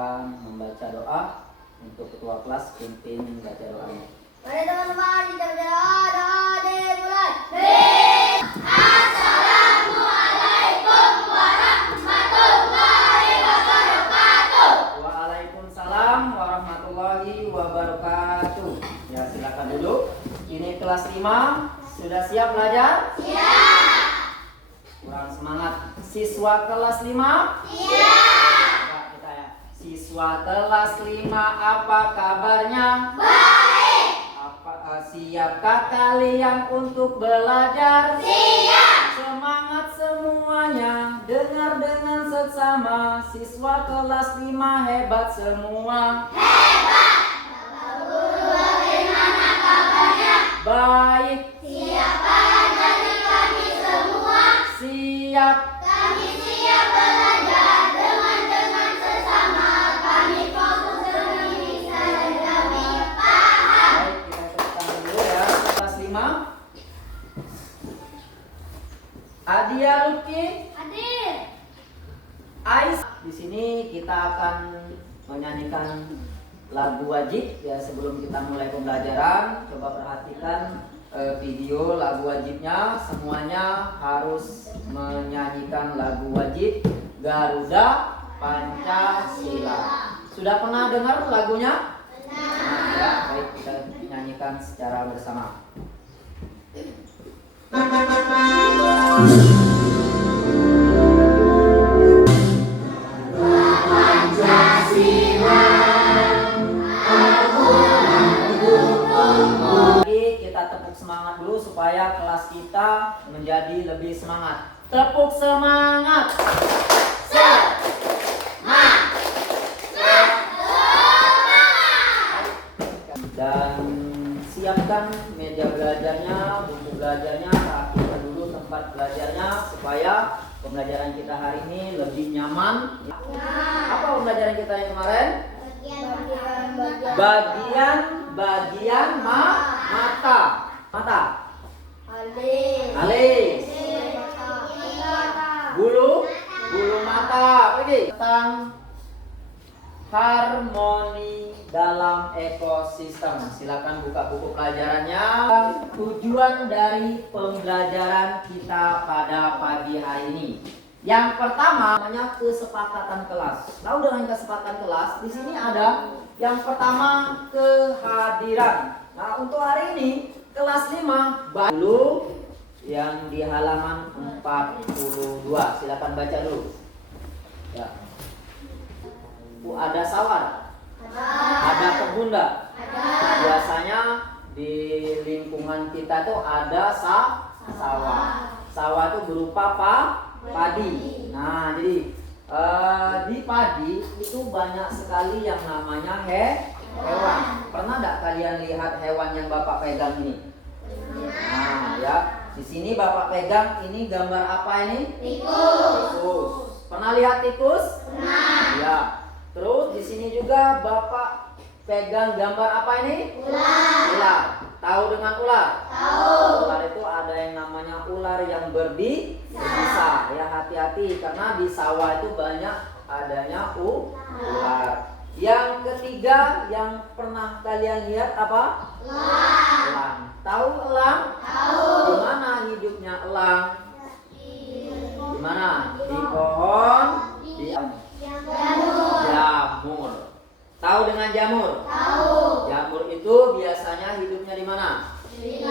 silakan membaca doa untuk ketua kelas pimpin membaca doanya. Mari teman-teman kita berdoa dimulai. Assalamualaikum warahmatullahi wabarakatuh. Waalaikumsalam warahmatullahi wabarakatuh. Ya, silakan duduk. Ini kelas 5. Sudah siap belajar? Siap. Kurang semangat. Siswa kelas 5? Siap. Coba kita ya. Siswa kelas 5, apa kabarnya? Baik. Siapkah kalian untuk belajar? Siap. Semangat semuanya. Dengar dengan seksama. Siswa kelas 5 hebat semua. Hebat. Bapak Guru bagaimana kabarnya? Baik. Siapa dari kami semua? Siap. Kami siap belajar dengan sesama. Kami fokus dengan bisa dan kami paham. Baik, kita tepuk tangan dulu ya. Kelas 5. Adia Luki, Hadir. Ais. Di sini kita akan menyanyikan lagu wajib ya sebelum kita mulai pembelajaran. Coba perhatikan video lagu wajibnya. Semuanya harus menyanyikan lagu wajib Garuda Pancasila. Sudah pernah dengar lagunya? Nah, ya, baik kita nyanyikan secara bersama. Kita tepuk semangat dulu supaya kelas kita menjadi lebih semangat. Tepuk semangat. Dan siapkan meja belajarnya, buku belajarnya, rapikan dulu tempat belajarnya supaya pembelajaran kita hari ini lebih nyaman. Apa pembelajaran kita yang kemarin? Bagian mata. Alis. Bulu mata. Pergi. Tentang harmoni dalam ekosistem. Silakan buka buku pelajarannya. Tujuan dari pembelajaran kita pada pagi hari ini. Yang pertama namanya kesepakatan kelas. Tahu dengan kesepakatan kelas? Di sini ada yang pertama kehadiran. Nah, untuk hari ini kelas 5 dulu yang di halaman 42. Silakan baca dulu. Ya. Ada sawah. Ada kebun enggak? Biasanya di lingkungan kita tuh ada sawah. Sawah itu berupa padi. Nah, jadi di padi itu banyak sekali yang namanya hewan. Pernah enggak kalian lihat hewan yang Bapak pegang ini? Nah, ya. Di sini Bapak pegang ini gambar apa ini? Tikus. Pernah lihat tikus? Pernah. Ya. Terus di sini juga Bapak pegang gambar apa ini? Ular. Tahu dengan ular? Tahu. Ular itu ada yang namanya ular yang berbisa. Ya, hati-hati karena di sawah itu banyak adanya ular. Yang ketiga yang pernah kalian lihat apa? Elang. Tahu elang? Tahu. Di mana hidupnya elang? Di mana? Di pohon? Di jamur. Tahu dengan jamur? Tahu. Jamur itu biasanya hidupnya di mana? Di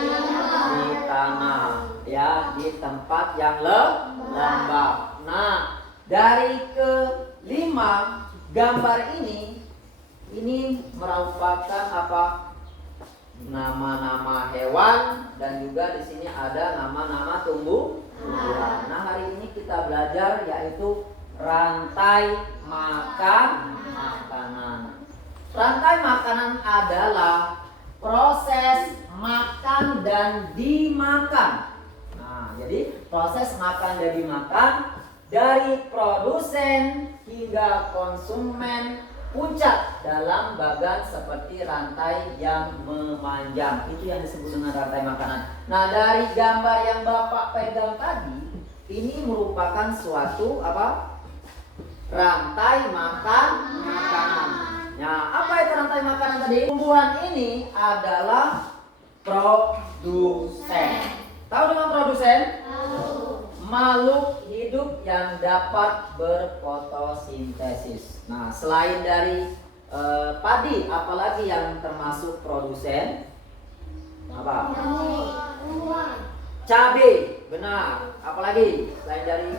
tanah. Ya, di tempat yang lembab. Nah, dari kelima gambar ini merupakan apa? Nama-nama hewan dan juga di sini ada nama-nama tumbuhan. Nah, hari ini kita belajar yaitu rantai makanan. Rantai makanan adalah proses makan dan dimakan. Nah, jadi proses makan dan dimakan dari produsen hingga konsumen, puncak dalam bagan seperti rantai yang memanjang. Itu yang disebut dengan rantai makanan. Nah, dari gambar yang Bapak pegang tadi, ini merupakan suatu apa? Rantai makanan tadi? Tumbuhan ini adalah produsen. Tahu dengan produsen? Makhluk hidup yang dapat berfotosintesis. Nah, selain dari padi, apalagi yang termasuk produsen? Apa? Cabai, benar. Apalagi selain dari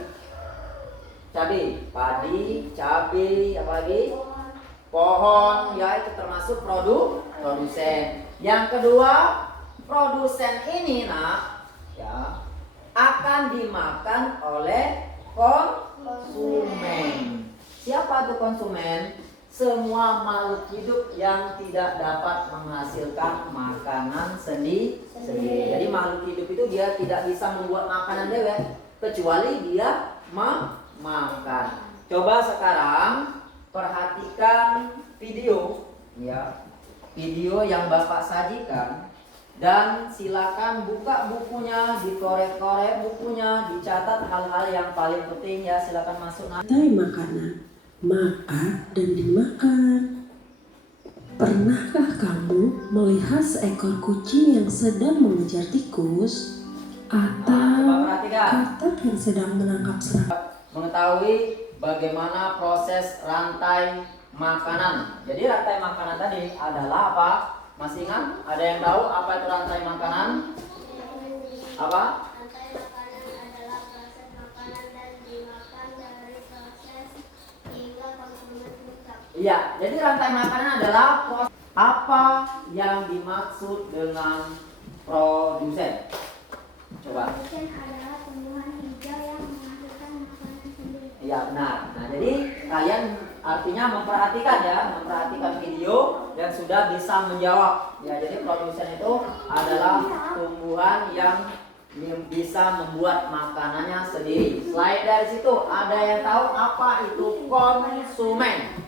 cabai? Padi, cabai, apalagi? Pohon, ya itu termasuk produsen. Yang kedua, produsen ini ya akan dimakan oleh konsumen. Siapa itu konsumen? Semua makhluk hidup yang tidak dapat menghasilkan makanan sendiri. Jadi makhluk hidup itu dia tidak bisa membuat makanan dewe, kecuali dia makan. Coba sekarang perhatikan video, ya, video yang Bapak sajikan, dan silakan buka bukunya, dikorek-korek bukunya, dicatat hal-hal yang paling penting ya. Silakan masuk. Rantai makanan, makan dan dimakan. Pernahkah kamu melihat seekor kucing yang sedang mengejar tikus atau katak yang sedang menangkap serangga? Mengetahui bagaimana proses rantai makanan. Jadi rantai makanan tadi adalah apa? Masih ingat? Ada yang tahu apa itu rantai makanan? Apa? Rantai makanan adalah proses makanan dan dimakan dari proses hingga konsumen mengucap. Iya, jadi rantai makanan adalah apa yang dimaksud dengan produsen? Coba. Produsen adalah tumbuhan hijau yang menghasilkan makanan sendiri. Iya, benar. Nah, jadi kalian artinya memperhatikan video dan sudah bisa menjawab. Ya, jadi produsen itu adalah tumbuhan yang bisa membuat makanannya sendiri. Selain dari situ, ada yang tahu apa itu konsumen?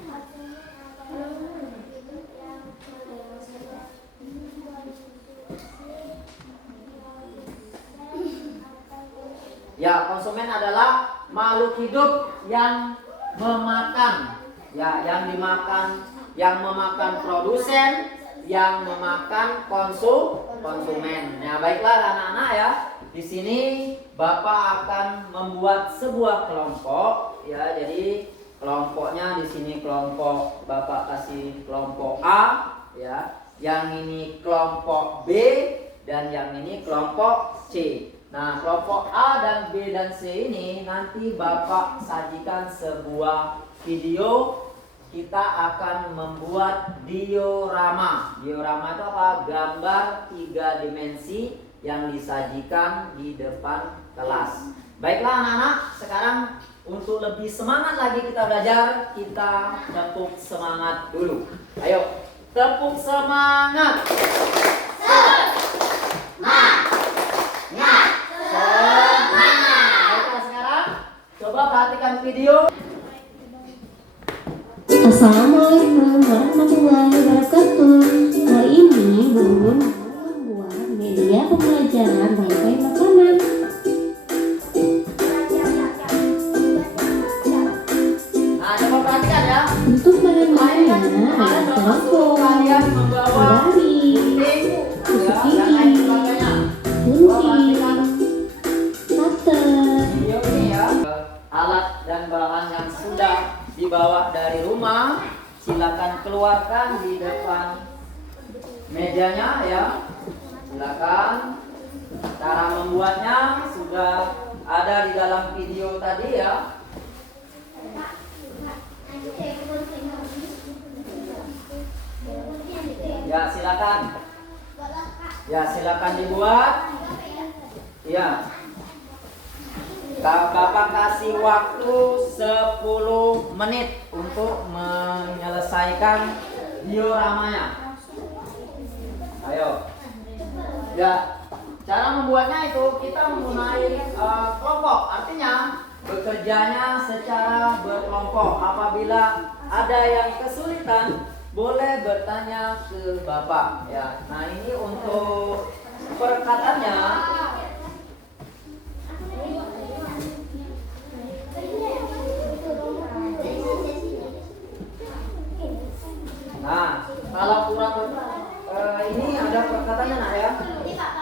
Ya, konsumen adalah makhluk hidup yang memakan, ya, yang memakan produsen, yang memakan konsumen. Nah, baiklah anak-anak ya. Di sini Bapak akan membuat sebuah kelompok, ya. Jadi kelompoknya di sini kelompok Bapak kasih kelompok A, ya. Yang ini kelompok B dan yang ini kelompok C. Nah, kelompok A dan B dan C ini nanti Bapak sajikan sebuah video. Kita akan membuat diorama. Diorama itu apa? Gambar 3 dimensi yang disajikan di depan kelas. Baiklah anak-anak, sekarang untuk lebih semangat lagi kita belajar, kita tepuk semangat dulu. Ayo, tepuk semangat. Baiklah sekarang, coba perhatikan video. Assalamualaikum warahmatullahi wabarakatuh. Kali ini Bun membuat media pembelajaran rantai makanan. Nah, coba perhatikan ya. Untuk bahan-bahannya ada telepon, Kalian membawa dari gunting, tusuk ya, dan lain gigi, sebagainya. gunting, cutter. Video ini ya, alat dan bahan yang sudah dibawa dari rumah, silakan keluarkan di depan mejanya ya. Silakan. Cara membuatnya sudah ada di dalam video tadi ya. Ya, silakan. Ya, silakan dibuat. Ya. Bapak kasih waktu 10 menit untuk menyelesaikan dioramanya. Ayo. Ya, cara membuatnya itu kita menggunakan kelompok. Artinya bekerjanya secara berkelompok. Apabila ada yang kesulitan, boleh bertanya ke Bapak. Ya. Nah, ini untuk perkataannya. Nah, kalau kurang katanya nak ya. Ini Pak.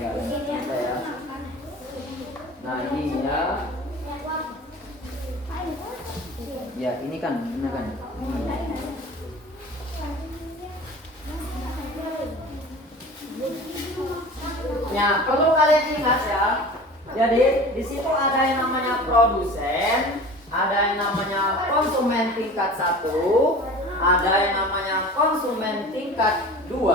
Ya, kita ya. Nah ini ya. Ya ini kan. Ya perlu kalian ingat ya. Jadi di situ ada yang namanya produsen, ada yang namanya konsumen tingkat 1, ada yang namanya konsumen tingkat 2,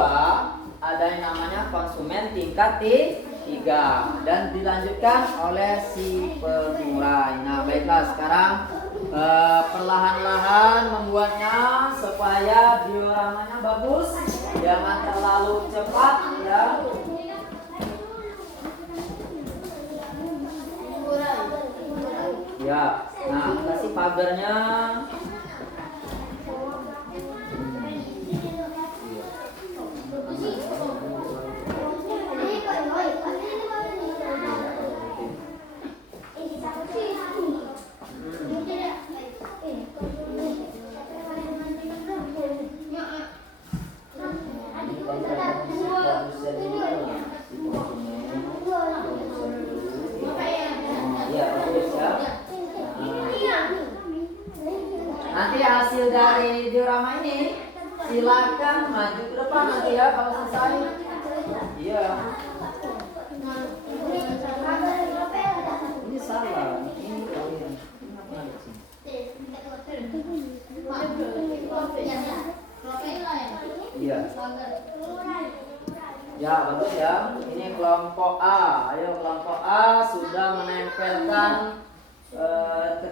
ada yang namanya konsumen tingkat 3, dan dilanjutkan oleh si pengurai. Nah baiklah, sekarang perlahan-lahan membuatnya supaya dioramanya bagus, jangan terlalu cepat ya. Ya, nah kasih pagarnya. Nanti hasil dari diorama ini silakan maju ke depan nanti ya kalau selesai. Iya. Ini salah. Ini kalian. Iya. Ya bagus ya. Ini kelompok A. Ayo kelompok A sudah menempelkan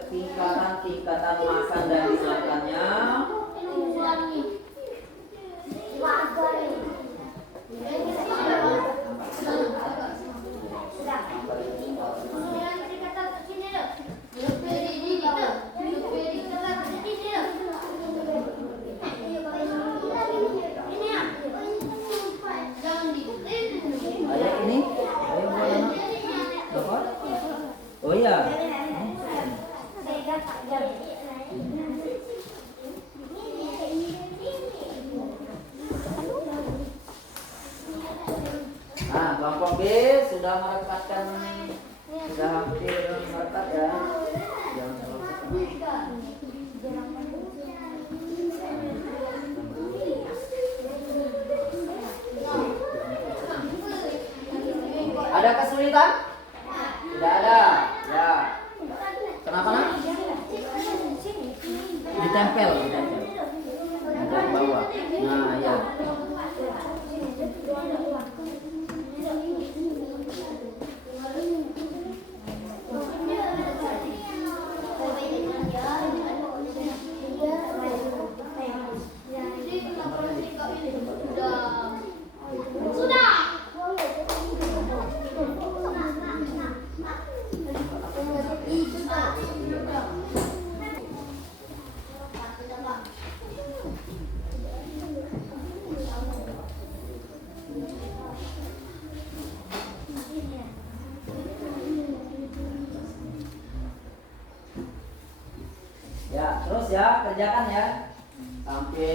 tingkatan makan dan dimakannya. Ayo ini, ayo buat apa? Oh iya. Nah, kelompok B sudah merekatkan, sudah hampir merekat ya. Jangan terlalu cepat. Ada kesulitan? Tidak ada. Ya. Kenapa nak? Ditempel. Di bawah. Nah, ya. Ya, terus ya, kerjakan ya sampai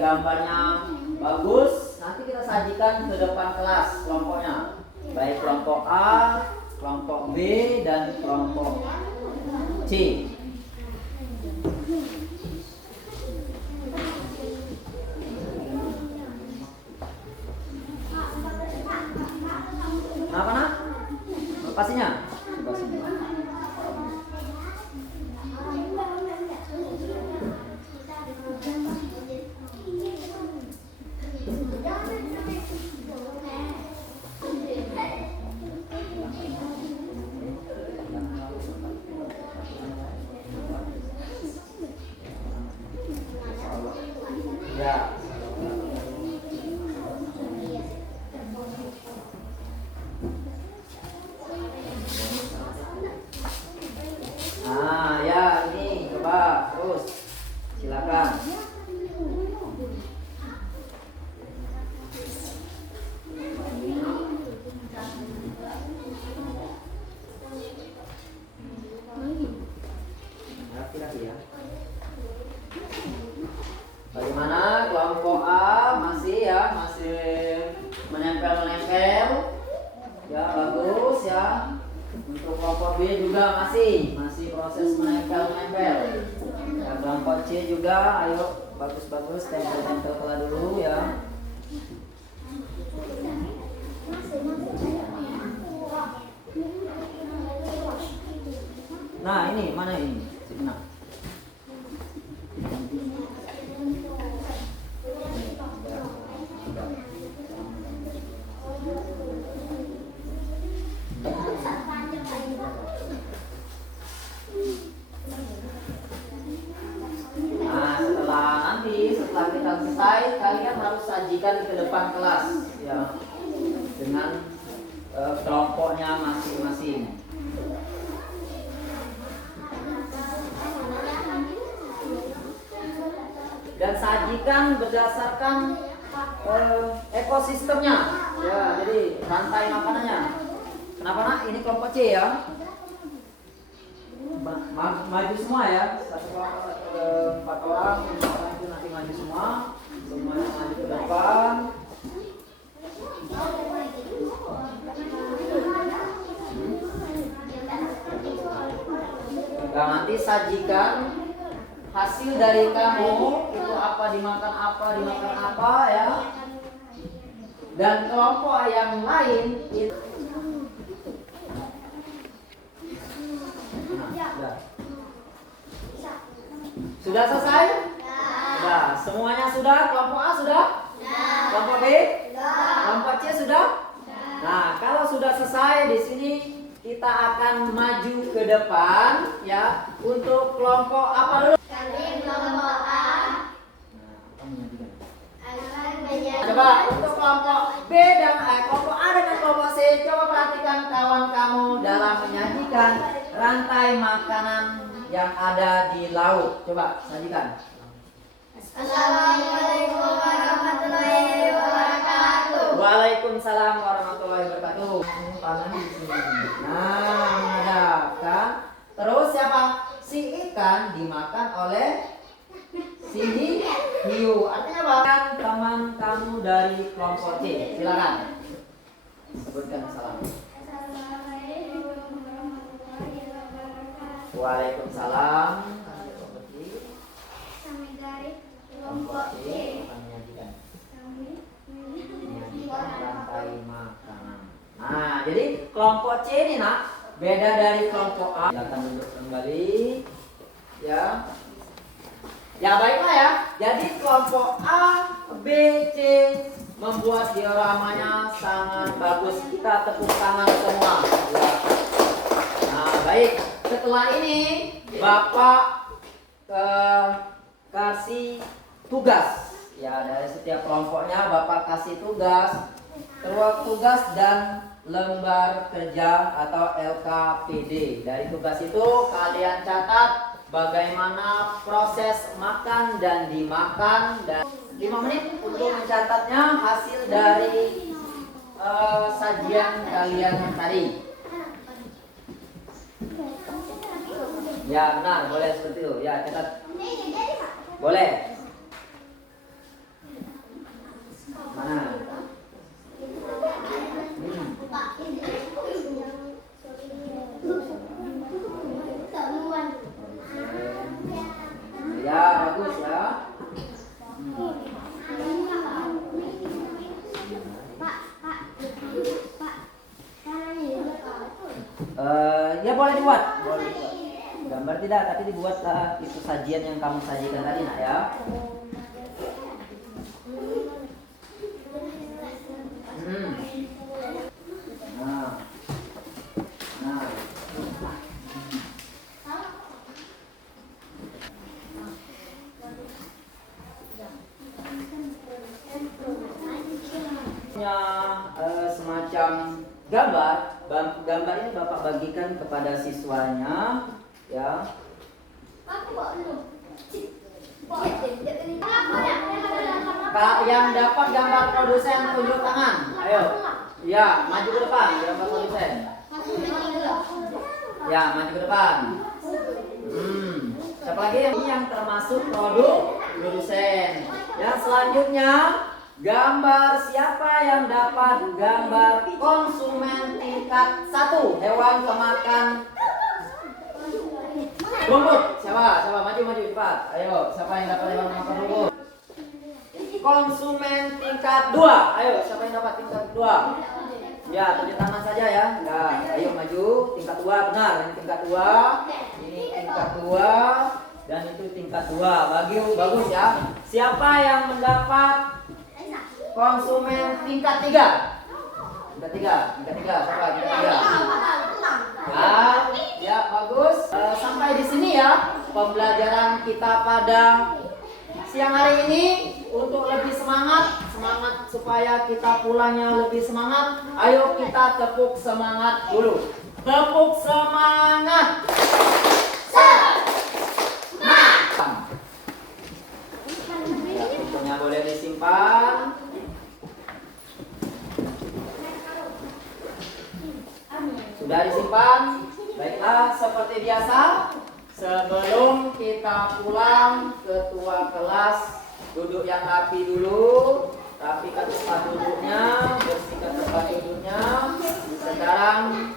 gambarnya bagus. Nanti kita sajikan ke depan kelas kelompoknya, baik kelompok A, kelompok B, dan kelompok C. Kenapa nak? Pastinya. Ya. Nah, ya ini coba terus. Silakan. Rapi-rapi ya. Bagaimana kelompok A masih menempel-menempel. Ya, bagus ya. Untuk kelompok B juga masih proses menempel-menempel. Ya, kelompok C juga, ayo bagus-bagus tempel-tempel kala dulu ya. Nah, ini mana ini? Sini. Setelah kita selesai, kalian harus sajikan ke depan kelas ya, dengan kelompoknya masing-masing. Dan sajikan berdasarkan ekosistemnya ya, jadi rantai makanannya. Kenapa nak? Ini kelompok C ya. Maju semua ya, satu kelompok 4 orang itu nanti maju semua, semuanya maju ke depan. Nah, nanti sajikan hasil dari kamu itu apa dimakan apa ya. Dan kelompok yang lain itu sudah selesai? Sudah. Semuanya sudah? Kelompok A sudah? Kelompok B? Kelompok C sudah? Nah, kalau sudah selesai di sini kita akan maju ke depan ya untuk kelompok apa dulu? Kelompok A. Coba untuk kelompok B dan kelompok A dengan kelompok C, coba perhatikan kawan kamu dalam menyajikan rantai makanan yang ada di laut. Coba sajikan. Assalamualaikum warahmatullahi wabarakatuh. Waalaikumsalam warahmatullahi wabarakatuh. Tangan di sini. Nah, menghadapkan. Terus siapa? Si ikan dimakan oleh si hiu. Artinya apa? Teman kamu dari kelompok C. Silakan. Sebutkan salam. Waalaikumsalam. Kelompok C akan menyajikan rantai makanan. Nah, jadi kelompok C ini nak beda dari kelompok A. Silakan duduk kembali. Ya. Ya baiklah ya. Jadi kelompok A, B, C membuat dioramanya sangat bagus. Kita tepuk tangan semua. Ya. Nah, baik. Setelah ini Bapak kasih tugas ya, dari setiap kelompoknya Bapak kasih tugas dan lembar kerja atau LKPD. Dari tugas itu kalian catat bagaimana proses makan dan dimakan, dan 5 menit untuk mencatatnya hasil dari sajian kalian tadi. Ya benar, boleh seperti itu. Ya catat. Boleh. Mana? Ya bagus ya. Ya boleh dibuat. Gambar tidak, tapi dibuatlah itu sajian yang kamu sajikan tadi nak ya. Semacam gambar ini Bapak bagikan kepada siswanya ya. Yang dapat gambar produsen tunjuk tangan. Ayo. Ya, maju ke depan gambar produsen. Ya, maju ke depan. Siapa lagi yang termasuk produk guru dosen. Yang selanjutnya, gambar siapa yang dapat gambar konsumen tingkat 1 hewan pemakan rumput. Siapa? Maju cepat. Ayo, siapa yang dapat hewan pemakan rumput? Konsumen tingkat 2. Ayo, siapa yang dapat tingkat 2? Ya, tunjuk tangan saja ya. Nah, ayo maju. Tingkat 2 benar. Ini tingkat 2. Ini tingkat 2 dan itu tingkat 2. Bagus ya. Siapa yang mendapat konsumen tingkat 3? Tingkat 3. Siapa? Tingkat 3. Ya, bagus. Sampai di sini ya pembelajaran kita pada siang hari ini. Untuk lebih semangat supaya kita pulangnya lebih semangat. Ayo kita tepuk semangat dulu. Tepuk semangat. Bukunya boleh disimpan. Sudah disimpan? Baiklah, seperti biasa, sebelum kita pulang, ketua kelas duduk yang rapi dulu. Rapikan tempat duduknya, bersihkan tempat duduknya. Sekarang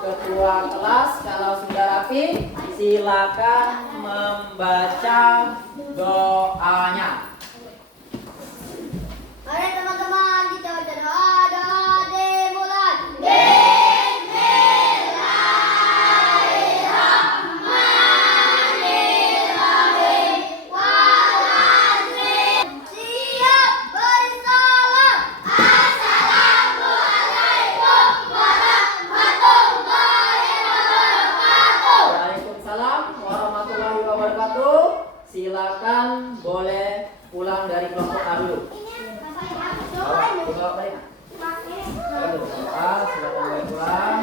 ketua kelas kalau sudah rapi, silakan membaca doanya. Mari teman-teman kita baca doa dimulai. Silakan boleh pulang dari kelompok A dulu. Silakan boleh pulang.